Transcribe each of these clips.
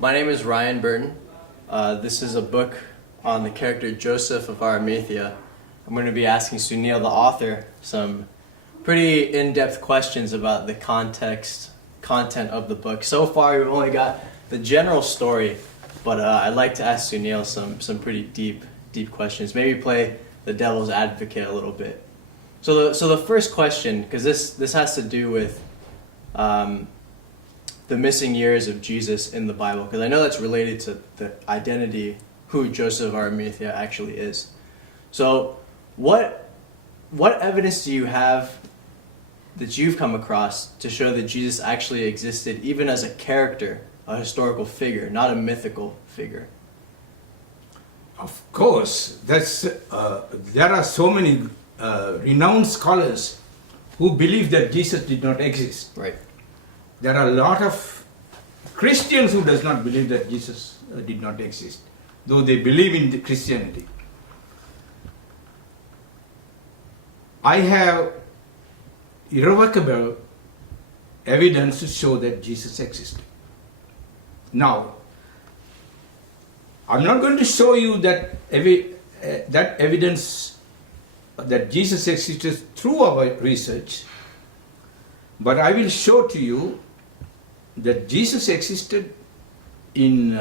My name is Ryan Burton. This is a book on the character Joseph of Arimathea. I'm going to be asking Sunil, the author, some pretty in-depth questions about the content of the book. So far, we've only got the general story, but I'd like to ask Sunil some pretty deep questions. Maybe play the devil's advocate a little bit. So the first question, because this has to do with the missing years of Jesus in the Bible, because I know that's related to the identity, who Joseph of Arimathea actually is. So what evidence do you have that you've come across to show that Jesus actually existed even as a character, a historical figure, not a mythical figure? Of course, there are so many renowned scholars who believe that Jesus did not exist. Right. There are a lot of Christians who does not believe that Jesus did not exist, though they believe in the Christianity. I have irrevocable evidence to show that Jesus existed. Now, I'm not going to show you that evidence that Jesus existed through our research, but I will show to you that Jesus existed in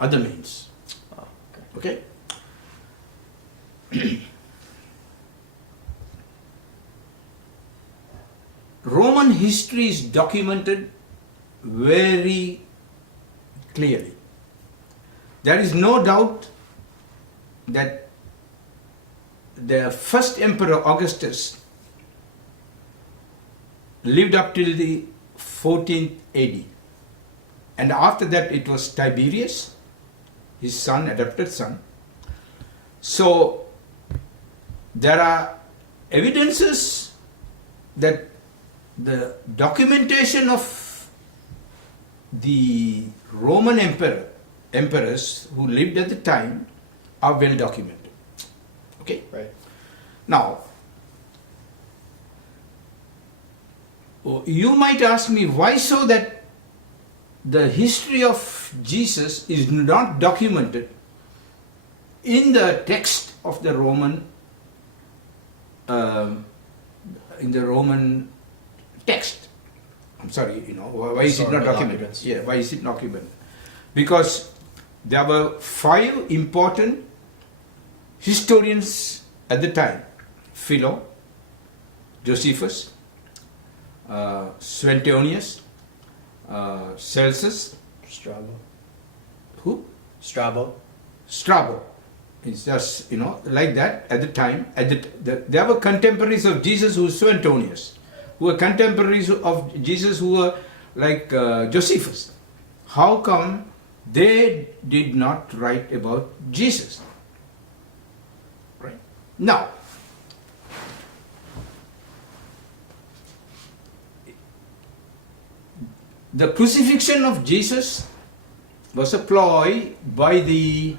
other means. Okay? Roman history is documented very clearly. There is no doubt that the first emperor Augustus lived up till the 14th AD. And after that it was Tiberius, his son, adopted son. So there are evidences that the documentation of the Roman emperors who lived at the time are well documented. Okay? Right. Now, you might ask me, why so that the history of Jesus is not documented in the text of the Roman text? I'm sorry, why is it not documented? Yeah, why is it not documented? Because there were 5 important historians at the time: Philo, Josephus, Suetonius, Celsus, Strabo. who? Strabo. Strabo. It's just, like that at the time. There were contemporaries of Jesus who were Suetonius, who were contemporaries of Jesus who were like Josephus. How come they did not write about Jesus? Right? Now, the crucifixion of Jesus was a ploy by the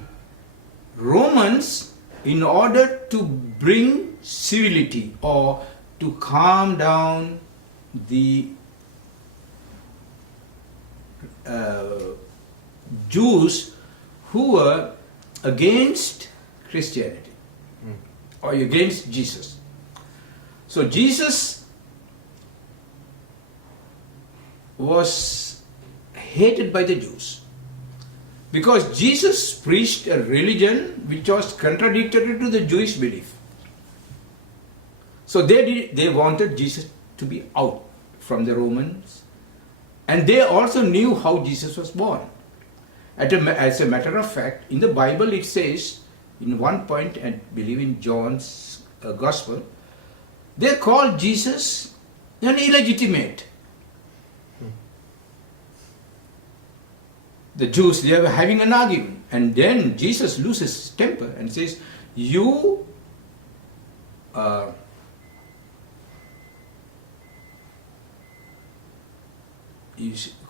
Romans in order to bring civility or to calm down the Jews who were against Christianity or against Jesus. So Jesus was hated by the Jews because Jesus preached a religion which was contradictory to the Jewish belief. So they wanted Jesus to be out from the Romans, and they also knew how Jesus was born. As a matter of fact, in the Bible it says, in one point, and I believe in John's Gospel, they called Jesus an illegitimate. The Jews, they were having an argument, and then Jesus loses his temper and says, you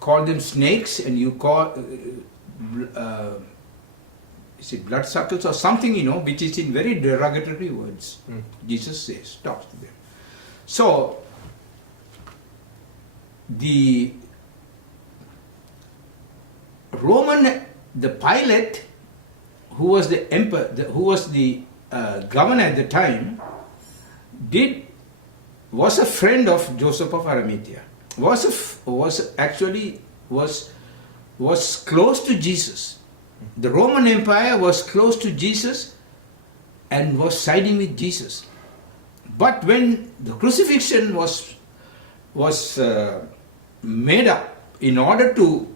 call them snakes, and you call is it bloodsuckers or something, which is in very derogatory words. Jesus says, talks to them. So the the Pilate, who was the emperor, who was the governor at the time, was a friend of Joseph of Arimathea. Was close to Jesus. The Roman Empire was close to Jesus and was siding with Jesus. But when the crucifixion was made up in order to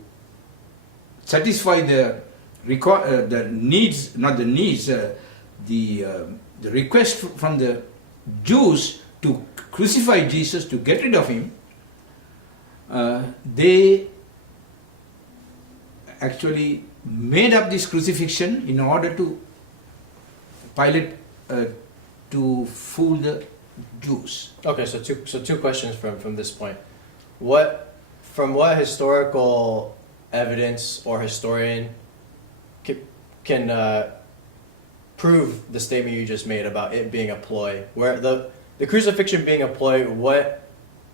satisfy the needs, not the needs, the request from the Jews to crucify Jesus, to get rid of him, they actually made up this crucifixion in order to Pilate to fool the Jews. Okay, so two questions from this point. From what historical evidence or historian can prove the statement you just made about it being a ploy? Where the crucifixion being a ploy, what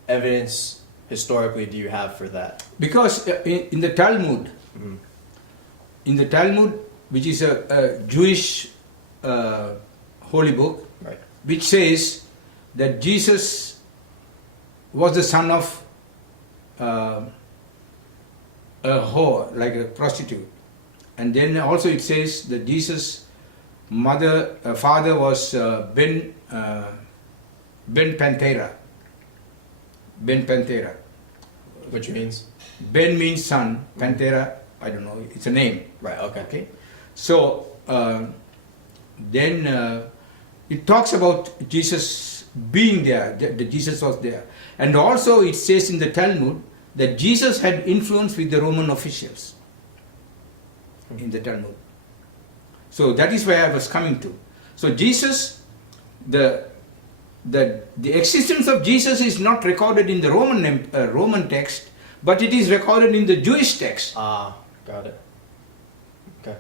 evidence historically do you have for that? Because in the Talmud, which is a Jewish holy book, Right. which says that Jesus was the son of a whore, like a prostitute. And then also it says that Jesus' father was Ben Panthera. Ben Panthera. Which means? Ben means son, Panthera, I don't know, it's a name. Right, okay. Okay. So then it talks about Jesus being there, that Jesus was there. And also it says in the Talmud that Jesus had influence with the Roman officials in the Talmud. So that is where I was coming to. So Jesus, the existence of Jesus is not recorded in the Roman text, but it is recorded in the Jewish text. Ah, got it. Okay.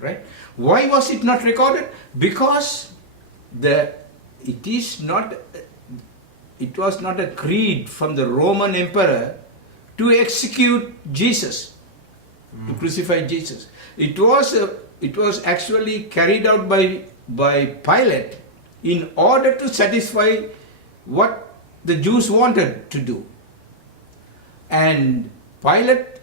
Right? Why was it not recorded? Because it was not a creed from the Roman emperor to execute Jesus, to crucify Jesus. It was actually carried out by Pilate in order to satisfy what the Jews wanted to do. And Pilate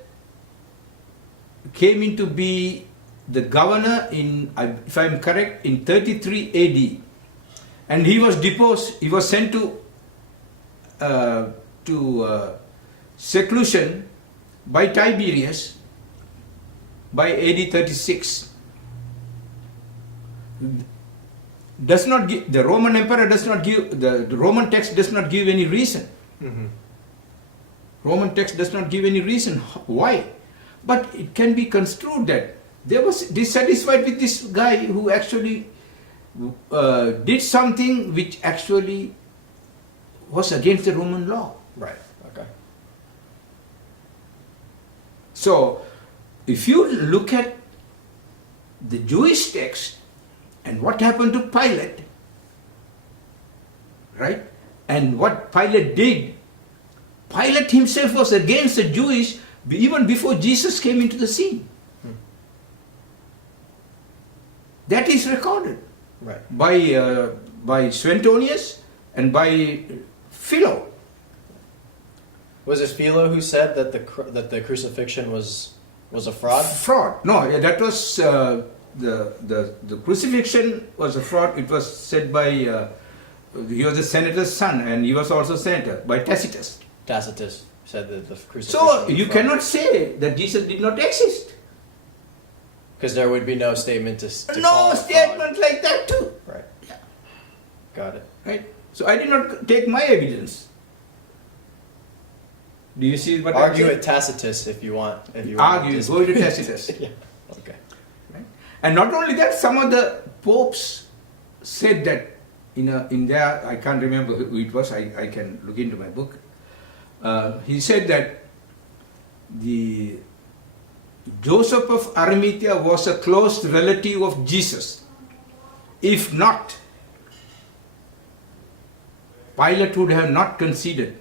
came into be the governor if I am correct, in 33 AD. And he was deposed, he was sent to seclusion by Tiberius by AD 36. The Roman emperor does not give, the Roman text does not give any reason. Mm-hmm. Roman text does not give any reason why. But it can be construed that they were dissatisfied with this guy who actually did something which actually was against the Roman law. Right, okay. So, if you look at the Jewish text and what happened to Pilate, right, and what Pilate did, Pilate himself was against the Jewish even before Jesus came into the scene. That is recorded. Right. By Suetonius and by Philo. Was it Philo who said that the crucifixion was a fraud? Fraud. No, yeah, that was the crucifixion was a fraud. It was said by he was the senator's son, and he was also senator by Tacitus. Tacitus said that the crucifixion. So was you fraud. cannot say that Jesus did not exist. Because there would be no statement to No call it statement like that too. fraud. Right. Got it. Right. So I did not take my evidence. Do you see what Argue I'm saying? with Tacitus if you want. Argue. Go to Tacitus. Yeah. Okay. Right? And not only that, some of the popes said that in there, I can't remember who it was, I can look into my book. He said that the Joseph of Arimathea was a close relative of Jesus. If not, Pilate would have not conceded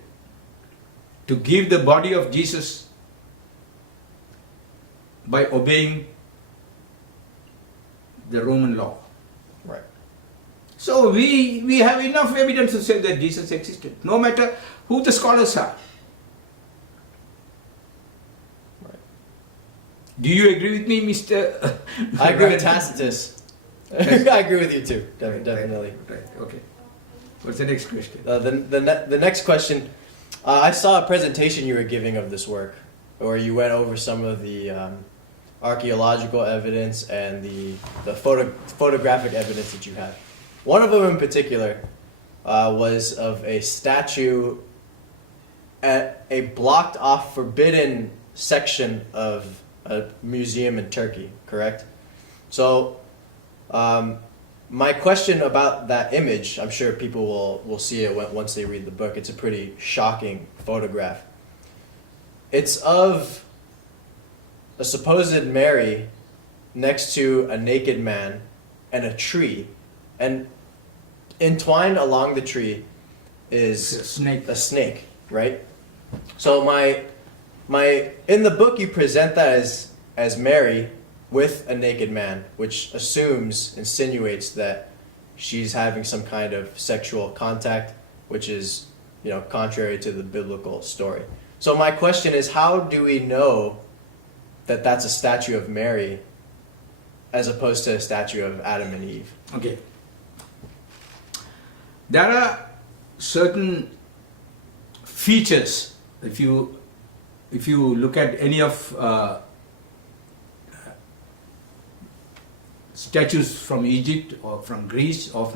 to give the body of Jesus by obeying the Roman law. Right. So we have enough evidence to say that Jesus existed, no matter who the scholars are. Right. Do you agree with me, Mr. I agree with Tacitus. I agree with you too. Definitely. Right. Okay. What's the next question? The next question, I saw a presentation you were giving of this work, where you went over some of the archaeological evidence and the photographic evidence that you have. One of them in particular was of a statue at a blocked off, forbidden section of a museum in Turkey, correct? So, my question about that image, I'm sure people will see it once they read the book. It's a pretty shocking photograph. It's of a supposed Mary next to a naked man and a tree, and entwined along the tree is A snake. right? So my in the book you present that as Mary with a naked man, which insinuates that she's having some kind of sexual contact, which is, contrary to the biblical story. So my question is, how do we know that that's a statue of Mary as opposed to a statue of Adam and Eve? Okay. There are certain features. If you look at any of statues from Egypt or from Greece or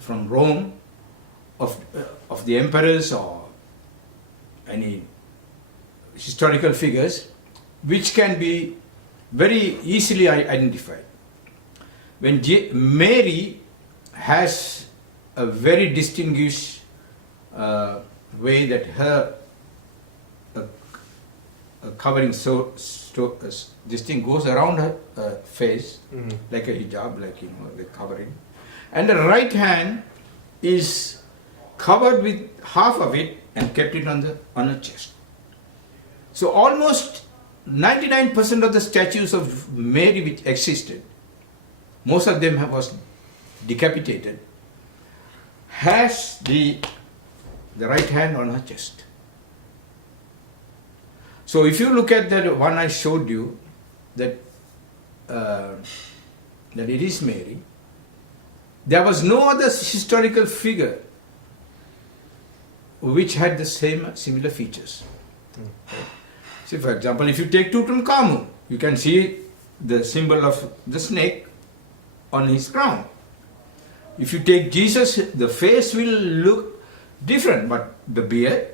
from Rome of the emperors or any historical figures, which can be very easily identified. When Mary has a very distinguished way that her covering this thing goes around her face, like a hijab, the covering, and the right hand is covered with half of it and kept it on her chest. So almost 99% of the statues of Mary which existed, most of them was decapitated, has the right hand on her chest. So if you look at that one I showed you, that it is Mary, there was no other historical figure which had the similar features. See, for example, if you take Tutankhamun, you can see the symbol of the snake on his crown. If you take Jesus, the face will look different, but the beard,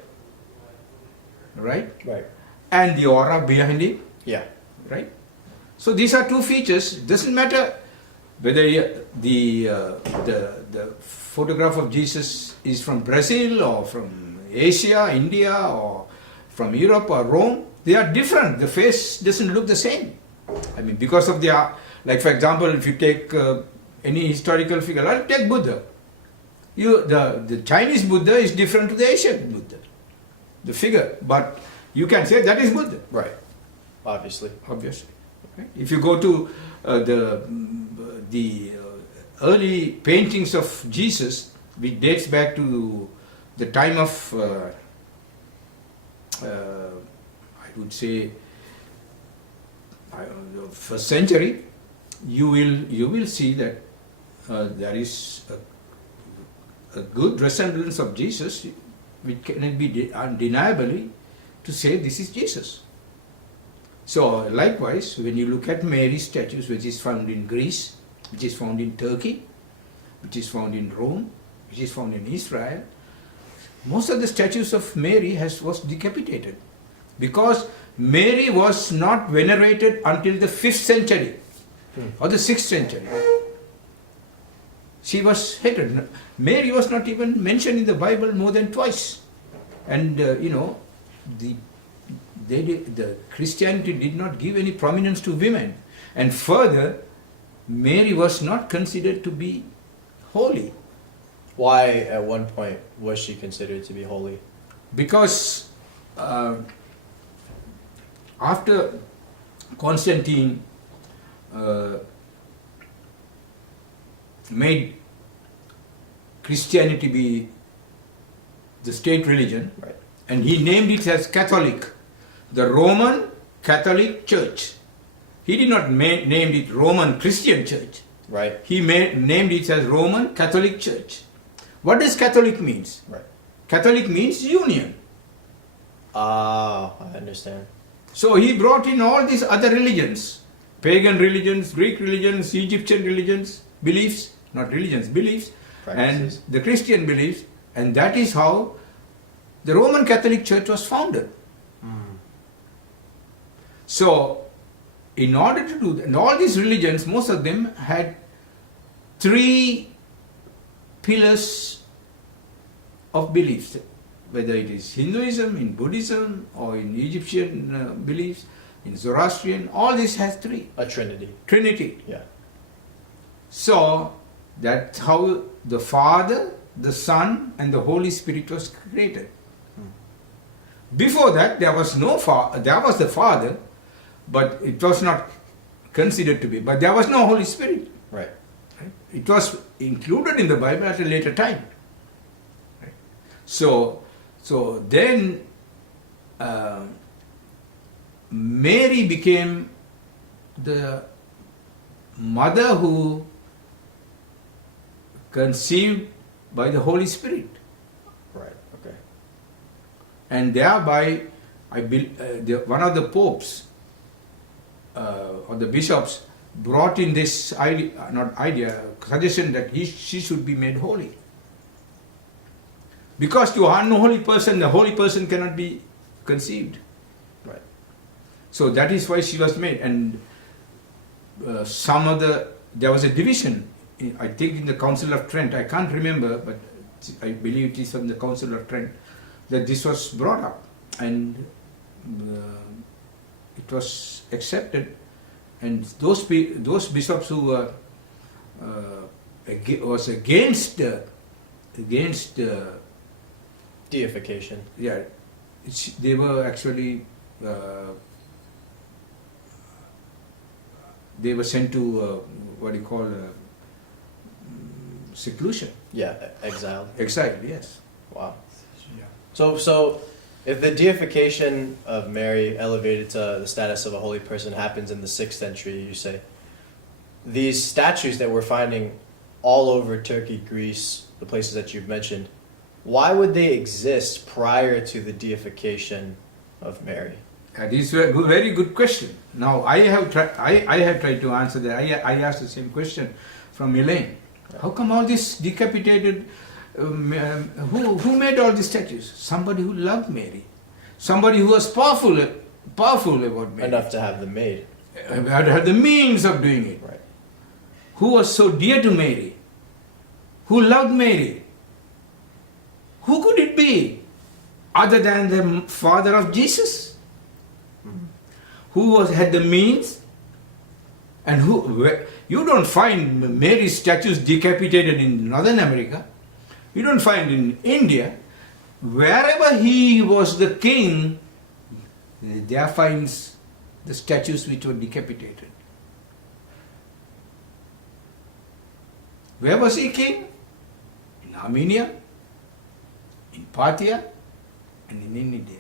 right? Right. And the aura behind it, Yeah. right? So these are two features. Doesn't matter whether the photograph of Jesus is from Brazil or from Asia, India, or from Europe or Rome. They are different. The face doesn't look the same. I mean, because of like for example, if you take any historical figure, like take Buddha. The Chinese Buddha is different to the Asian Buddha, the figure. But you can say that is Buddha. Right. Obviously. Right? If you go to the early paintings of Jesus, which dates back to the time of, I would say, first century, you will see that there is a good resemblance of Jesus, which cannot be undeniably to say this is Jesus. So likewise, when you look at Mary's statues, which is found in Greece, which is found in Turkey, which is found in Rome, which is found in Israel, most of the statues of Mary was decapitated, because Mary was not venerated until the 5th century or the 6th century. She was hated. Mary was not even mentioned in the Bible more than twice. And the Christianity did not give any prominence to women. And further, Mary was not considered to be holy. Why, at one point, was she considered to be holy? Because after Constantine made Christianity be the state religion, Right. and he named it as Catholic, the Roman Catholic Church. He did not name it Roman Christian Church. Right. He named it as Roman Catholic Church. What does Catholic means? Right. Catholic means union. Ah, I understand. So he brought in all these other religions, pagan religions, Greek religions, Egyptian religions, beliefs, not religions, beliefs, Practices. and the Christian beliefs, and that is how the Roman Catholic Church was founded. So, in order to do that, and all these religions, most of them had 3 pillars of beliefs, whether it is Hinduism, in Buddhism, or in Egyptian beliefs, in Zoroastrian, all this has 3. A trinity. Trinity. Yeah. So, that's how the Father, the Son, and the Holy Spirit was created. Before that, there was no Father, there was the Father, but it was not considered to be, but there was no Holy Spirit. Right. It was included in the Bible at a later time. Right? So then Mary became the mother who conceived by the Holy Spirit, Right. Okay. and thereby one of the popes or the bishops brought in this suggestion that she should be made holy. Because to an unholy person, the holy person cannot be conceived. Right. So that is why she was made. And there was a division, I think in the Council of Trent, I can't remember, but I believe it is from the Council of Trent, that this was brought up. And it was accepted, and those bishops who were was against Deification. yeah, they were actually they were sent to what do you call seclusion, Yeah. Exiled. exile. Yes. Wow. Yeah. So if the deification of Mary elevated to the status of a holy person happens in the 6th century, you say, these statues that we're finding all over Turkey, Greece, the places that you've mentioned, why would they exist prior to the deification of Mary? That is a very good question. Now I have tried to answer that. I asked the same question from Elaine. How come all these decapitated? Who made all these statues? Somebody who loved Mary, somebody who was powerful about Mary, Enough to have them made. had the means of doing it. Right. Who was so dear to Mary, who loved Mary. Who could it be other than the father of Jesus, who had the means, and you don't find Mary's statues decapitated in Northern America. You don't find in India. Wherever he was the king, there finds the statues which were decapitated. Where was he king? In Armenia, in Parthia, and in India.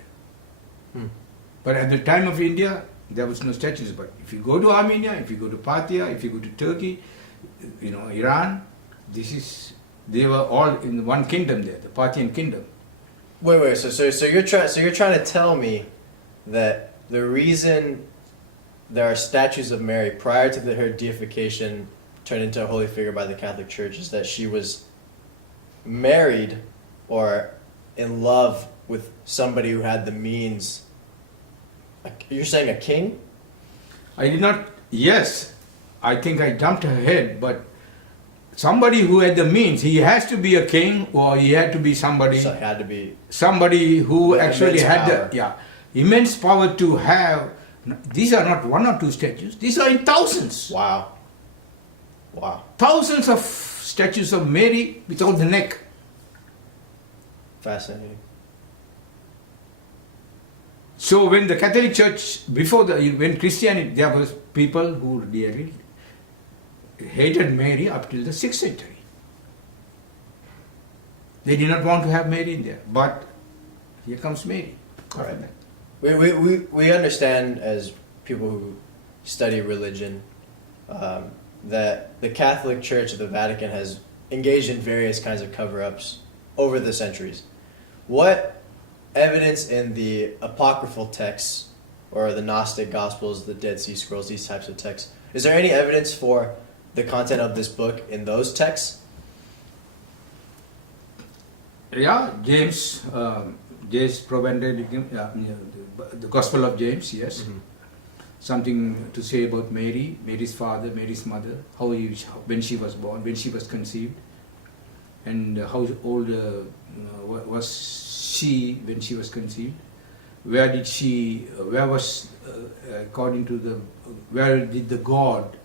But at the time of India, there was no statues. But if you go to Armenia, if you go to Parthia, if you go to Turkey, Iran, they were all in one kingdom there, the Parthian kingdom. Wait. So you're trying to tell me that the reason there are statues of Mary prior to her deification turned into a holy figure by the Catholic Church is that she was married or in love with somebody who had the means. You're saying a king? I did not, yes, I think I jumped ahead, but somebody who had the means, he has to be a king, or he had to be somebody. So it had to be somebody who actually had power. Immense power to have. These are not 1 or 2 statues, these are in thousands. Wow. Thousands of statues of Mary without the neck. Fascinating. So when the Catholic Church, when Christianity, there was people who really hated Mary up till the 6th century. They did not want to have Mary in there, but here comes Mary. Right. We understand as people who study religion that the Catholic Church of the Vatican has engaged in various kinds of cover-ups over the centuries. What evidence in the apocryphal texts or the Gnostic Gospels, the Dead Sea Scrolls, these types of texts, is there any evidence for the content of this book in those texts? Yeah, James provided the Gospel of James, yes. Mm-hmm. Something to say about Mary, Mary's father, Mary's mother, when she was born, when she was conceived, and how old was she when she was conceived? Where did the God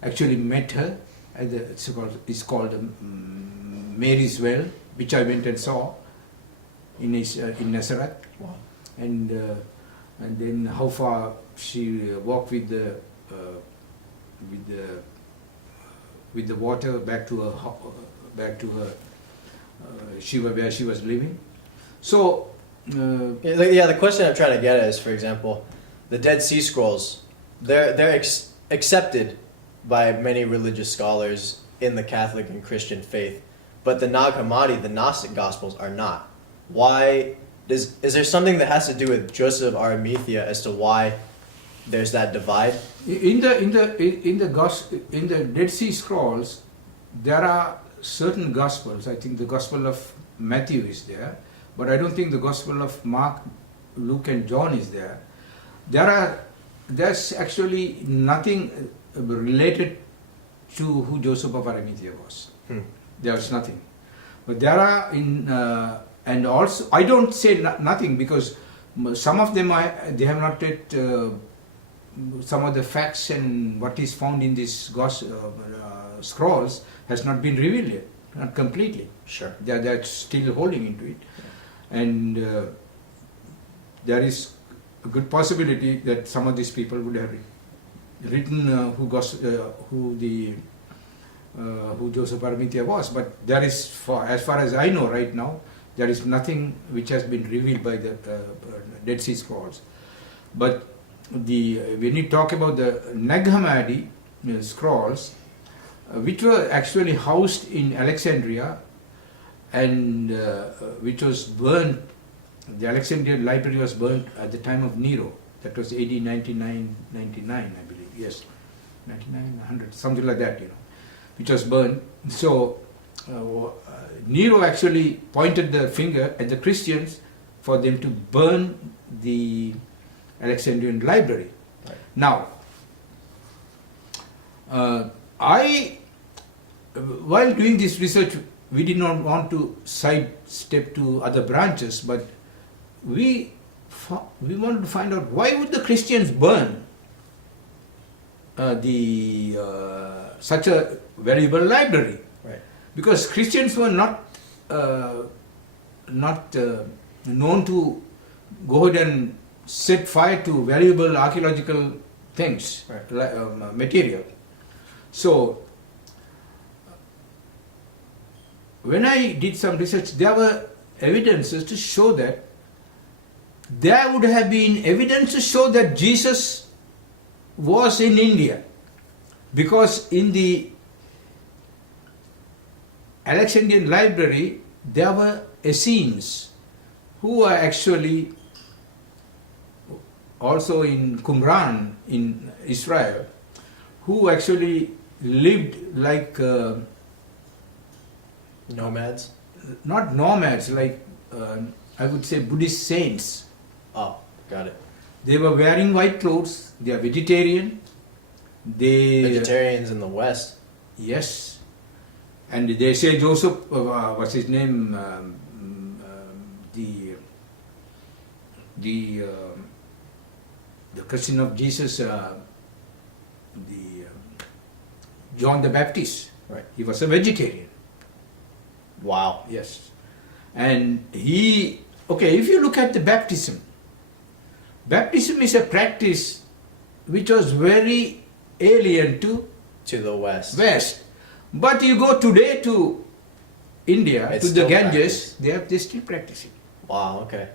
actually met her? It's called Mary's Well, which I went and saw in Nazareth. Wow. And then how far she walked with the water back to her where she was living. So the question I'm trying to get at is, for example, the Dead Sea Scrolls. They're accepted by many religious scholars in the Catholic and Christian faith, but the Nag Hammadi, the Gnostic Gospels, are not. Why? Is there something that has to do with Joseph of Arimathea as to why there's that divide? In the Dead Sea Scrolls, there are certain Gospels. I think the Gospel of Matthew is there, but I don't think the Gospel of Mark, Luke, and John is there. There's actually nothing related to who Joseph of Arimathea was. There's nothing, but there are and also I don't say nothing because some of them they have not yet some of the facts and what is found in these scrolls has not been revealed yet, not completely. Sure. They're still holding into it, and there is a good possibility that some of these people would have written who Joseph Arimathea was, but there is, as far as I know right now, there is nothing which has been revealed by the Dead Sea Scrolls. But when you talk about the Nag Hammadi scrolls, which were actually housed in Alexandria and which was burnt, the Alexandrian library was burnt at the time of Nero. That was AD 99, I believe. Yes, 99, 100, something like that, which was burnt. So Nero actually pointed the finger at the Christians for them to burn the Alexandrian library. Right. Now, while doing this research, we did not want to sidestep to other branches, but we wanted to find out why would the Christians burn such a valuable library. Right. Because Christians were not known to go ahead and set fire to valuable archaeological things, right. Material. So when I did some research, there were evidences to show that there would have been evidence to show that Jesus was in India, because in the Alexandrian library there were Essenes who were actually also in Qumran in Israel, who actually lived like nomads? Not nomads, like I would say Buddhist saints. Oh, got it. They were wearing white clothes, they are vegetarian. Vegetarians in the West. Yes. And they say Joseph, what's his name, the cousin of Jesus, John the Baptist. Right. He was a vegetarian. Wow. Yes. And if you look at the baptism is a practice which was very alien to To the west. west. But you go today to India, It's to the still Ganges, practiced. they're still practicing. Wow. Okay.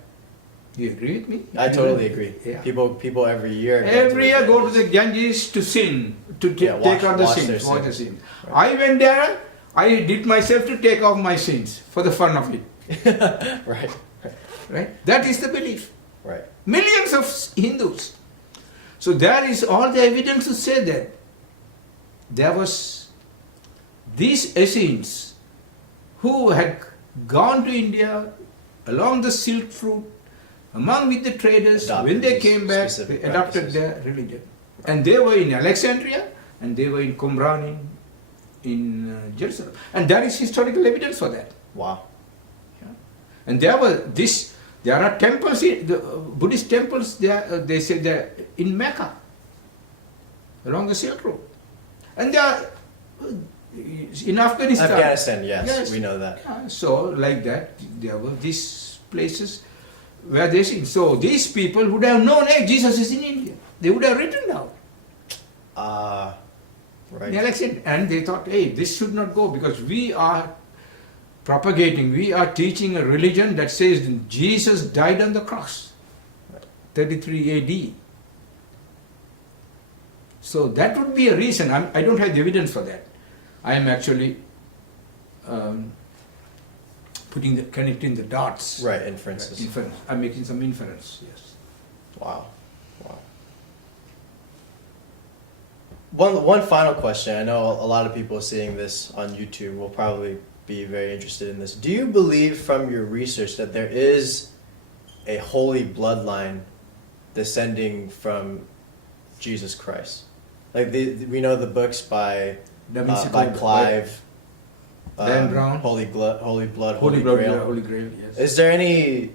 Do you agree with me? I totally agree. Yeah. People every year. Every year go to the Ganges to sin, to take out the wash sins, their wash the sins. sins. Right. I went there, I did myself to take off my sins for the fun of it. Right. Right? That is the belief. Right. Millions of Hindus. So there is all the evidence to say that there was these Essenes who had gone to India along the Silk Route, among with the traders. Adopted When they these came back, specific they adopted practices. their religion. And they were in Alexandria, and they were in Qumran in Jerusalem. And there is historical evidence for that. Wow. And there are temples, the Buddhist temples, they say they're in Mecca, along the Silk Road. And they are in Afghanistan. Afghanistan, yes, we know that. Yeah, so, like that, there were these places where they sing. So, these people would have known, hey, Jesus is in India. They would have written down. Right. And they thought, hey, this should not go because we are propagating, we are teaching a religion that says Jesus died on the cross, 33 AD. So that would be a reason. I don't have the evidence for that. I am actually connecting the dots. Right, inferences. Inference. I'm making some inference, yes. Wow. One final question. I know a lot of people seeing this on YouTube will probably be very interested in this. Do you believe from your research that there is a holy bloodline descending from Jesus Christ? Like we know the books by Clive, Dan Brown, Holy Blood, Holy Holy Grail, yes. Is there any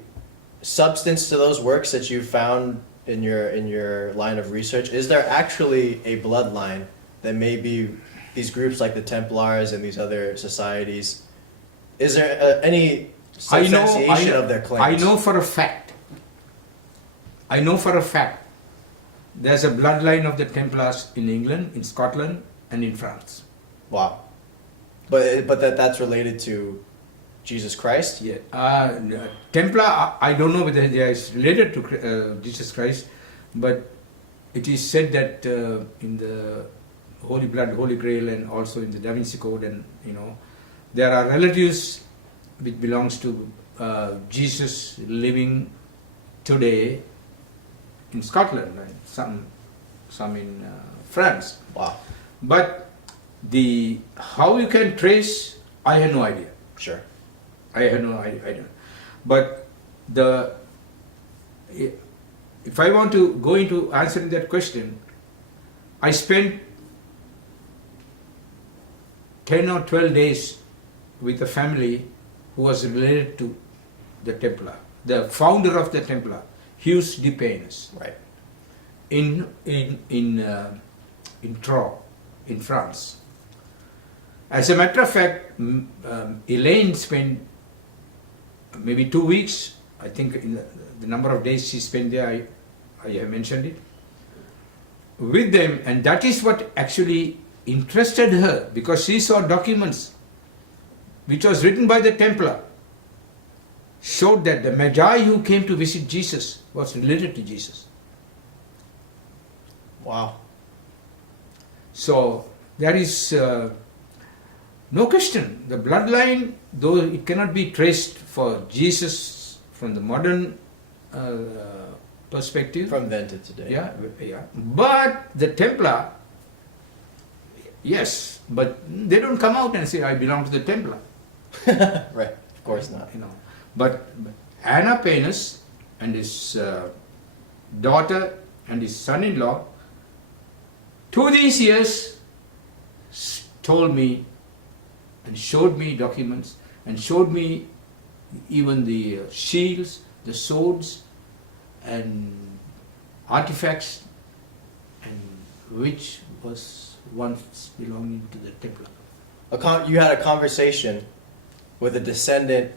substance to those works that you found in your line of research? Is there actually a bloodline that maybe these groups like the Templars and these other societies, is there any substantiation of their claims? I know for a fact there's a bloodline of the Templars in England, in Scotland, and in France. Wow. But that's related to Jesus Christ? Yeah. Templar, I don't know whether they are related to Jesus Christ, but it is said that in the Holy Blood, Holy Grail, and also in the Da Vinci Code, and there are relatives which belongs to Jesus living today in Scotland, and some in France. Wow. But how you can trace, I have no idea. Sure. I have no idea. But if I want to go into answering that question, I spent 10 or 12 days with a family who was related to the Templar, the founder of the Templar, Hughes de Paynes, Right. in Troyes, in France. As a matter of fact, Elaine spent maybe 2 weeks, I think in the number of days she spent there, I have mentioned it, with them, and that is what actually interested her, because she saw documents which was written by the Templar, showed that the Magi who came to visit Jesus was related to Jesus. Wow. So there is no question. The bloodline, though it cannot be traced for Jesus from the modern perspective. From then to today. Yeah. But the Templar, yes, but they don't come out and say, I belong to the Templar. Right. Of course not. But Anna Paynes and his daughter and his son-in-law, through these years, told me and showed me documents and showed me even the shields, the swords and artifacts, and which was once belonging to the Templar. You had a conversation with a descendant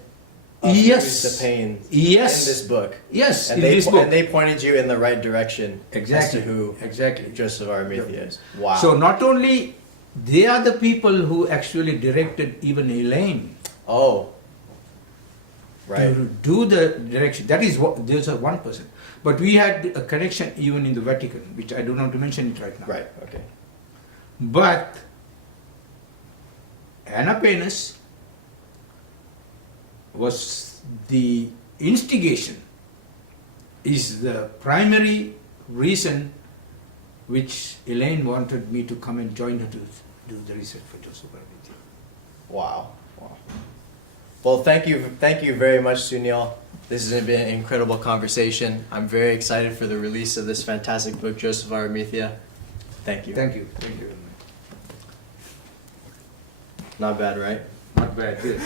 of Yes. the pain Yes. in this book. Yes, And in this book. And they pointed you in the right direction Exactly. as to who Exactly. Joseph of Arimathea is. Wow. So not only they are the people who actually directed even Elaine Oh. Right. to do the direction. That is what, there's a one person. But we had a connection even in the Vatican, which I don't want to mention it right now. Right. Okay. But Anna Penis was the instigation, is the primary reason which Elaine wanted me to come and join her to do the research for Joseph Arimathea. Wow. Wow. Well, thank you very much, Sunil. This has been an incredible conversation. I'm very excited for the release of this fantastic book, Joseph of Arimathea. Thank you. Thank you. Thank you very much. Not bad, right? Not bad. Good.